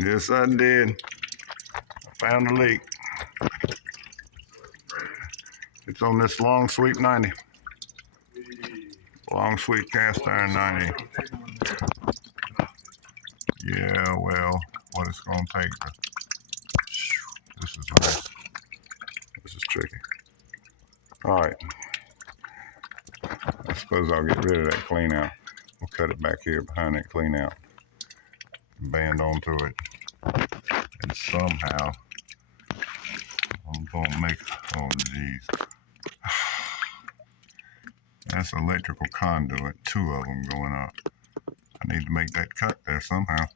Yes, I did. I found a leak. It's on this long sweep 90. Long sweep cast iron 90. Yeah, well, what it's gonna take. This is a mess. This is tricky. All right. I suppose I'll get rid of that clean out. We'll cut it back here behind that clean out. Band onto it. And somehow I'm gonna make, oh geez. That's electrical conduit, 2 of them going up. I need to make that cut there somehow.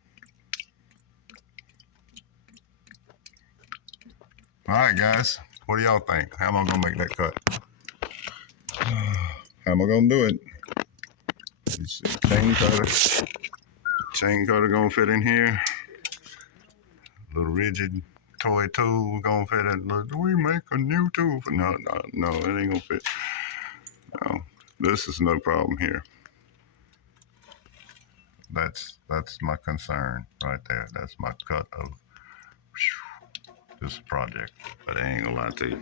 All right, guys, what do y'all think? How am I gonna make that cut? How am I gonna do it? Let's see, chain cutter. Chain cutter gonna fit in here. Little rigid toy tool gonna fit in. Do we make a new tool? No, it ain't gonna fit. No, this is no problem here. That's my concern right there. That's my cut of this project. But I ain't gonna lie to you.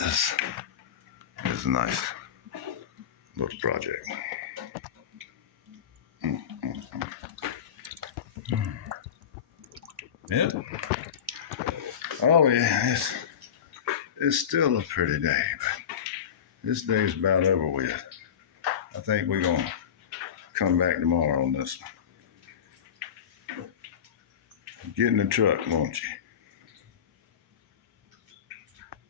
This is a nice little project. Yep. Oh yeah, it's still a pretty day, but this day's about over with. I think we're gonna come back tomorrow on this one. Get in the truck, won't you?